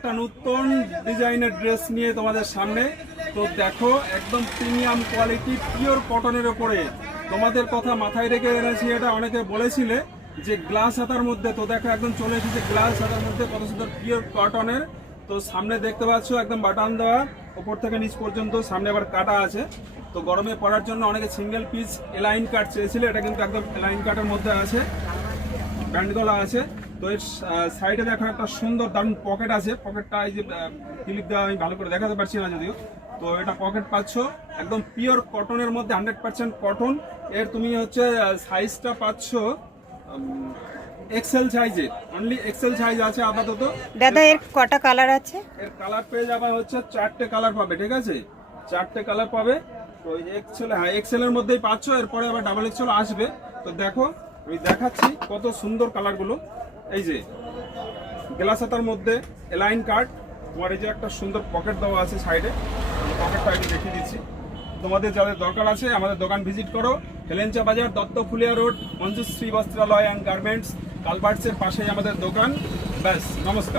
একটা নতুন ডিজাইনের ড্রেস নিয়ে তোমাদের সামনে। তো দেখো একদম প্রিমিয়াম কোয়ালিটি পিওর কটনের উপরে তোমাদের কথা মাথায় রেখে এনেছি। এটা অনেকে বলেছিলে যে গ্লাস হাতার মধ্যে, তো দেখো একদম চলে এসেছে গ্লাস হাতার মধ্যে, কত সুন্দর পিওর কটনের। তো সামনে দেখতে পাচ্ছ একদম বাটন দেওয়া, উপর থেকে নিচ পর্যন্ত, সামনে আবার কাটা আছে। তো গরমে পরার জন্য অনেকে সিঙ্গেল পিস এলাইন কাট চেয়েছিল, এটা কিন্তু একদম এলাইন কাটের মধ্যে আছে, ব্যান্ড গলা আছে। তো এর সাইডে দেখো একটা সুন্দর দারুণ পকেট আছে। পকেটটা এই যে ক্লিপ দেওয়া, আমি ভালো করে দেখাতে পারছি না যদিও। তো এটা পকেট পাচ্ছ একদম পিওর কটনের মধ্যে, 100% কটন। এর তুমি হচ্ছে সাইজটা পাচ্ছ এক্সেল সাইজে, অনলি এক্সেল সাইজ আছে আপাতত। দাদা এর কটা কালার আছে? এর কালার পেয়ে যাবা হচ্ছে 4টে কালার পাবে, ঠিক আছে? 4টে কালার পাবে। তো এক্সেল, হ্যাঁ এক্সেল এর মধ্যেই পাচ্ছ, এরপরে আবার ডাবল এক্সেল আসবে। তো দেখো আমি দেখাচ্ছি কত সুন্দর কালারগুলো। এই যে গ্লাস হাতার মধ্যে এলাইন কাট, তোমার এই যে একটা সুন্দর পকেট দেওয়া আছে সাইডে, পকেটটা আমি দেখিয়ে দিচ্ছি। তোমাদের যাদের দরকার আছে আমাদের দোকান ভিজিট করো, Helencha Bazar, Duttaphulia road, Manjushree Bastralaya and garments, কালভার্টসের পাশেই আমাদের দোকান। ব্যাস, নমস্কার।